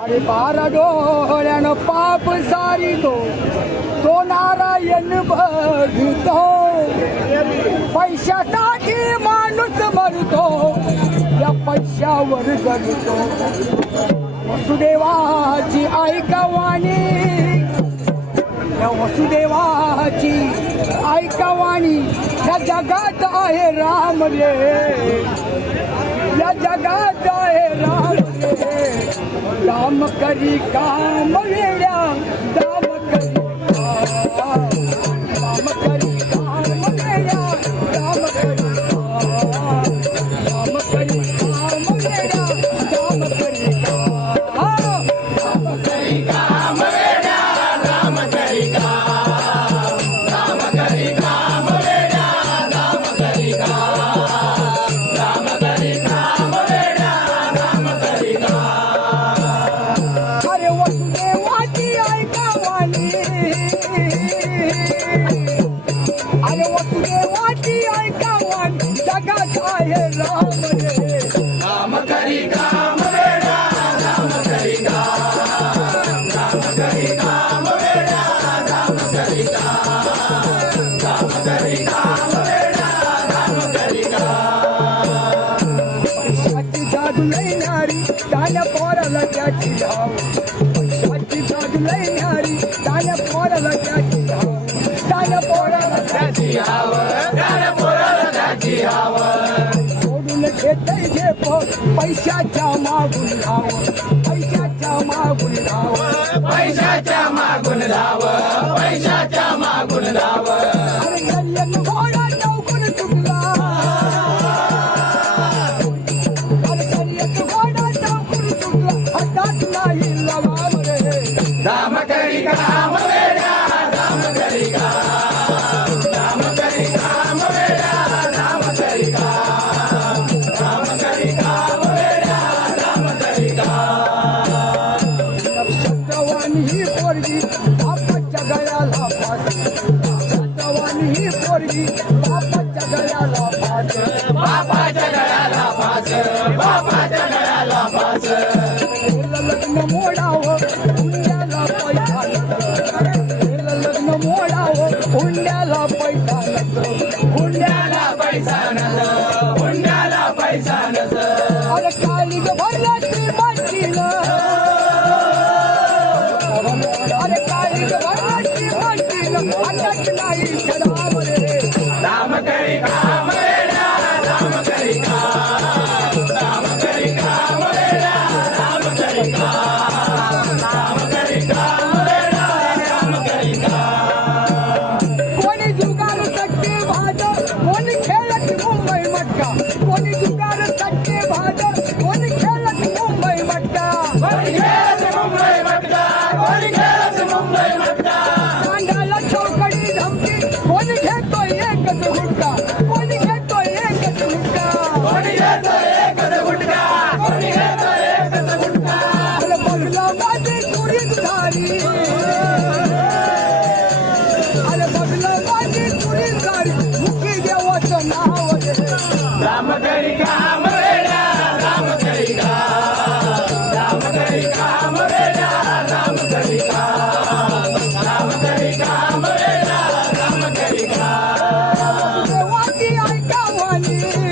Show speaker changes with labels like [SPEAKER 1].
[SPEAKER 1] अरे बारा डोळ्यानं पाप सारी तो तो नारायण बघतो. पैशासाठी माणूस मरतो या पैशावर जगतो. वसुदेवाची ऐकवाणी या वसुदेवाची ऐकवाणी जगात आहे राम रे. या जगात आहे राम रे. राम करी काम राम करी करी काम लयणारी तान्या पोराला त्याची धाव पैशाची जादू लयणारी तान्या पोराला त्याची धाव. तान्या पोराला त्याची सोडून घेतय झेप पैशाच्या मागून धाव. पैशाच्या मागून धाव.
[SPEAKER 2] पैशाच्या मागून धाव. पैशाच्या मागून धाव.
[SPEAKER 1] अरे
[SPEAKER 2] राम करी काम वेड्या राम करी काम राम करी काम वेड्या राम करी काम राम करी काम राम करी काम
[SPEAKER 1] ही पोरगी बापाच्या गळ्याला ही पोरगी बापाच्या गळ्याला
[SPEAKER 2] बापाच्या
[SPEAKER 1] लग्न मोडावं हुंड्याला पैसा हुंड्याला
[SPEAKER 2] नस हुंड्याला पैसा नस
[SPEAKER 1] अरे काळी भरला श्रीमंतीन अरे काळी भरला श्रीमंतीन अटक नाही झाली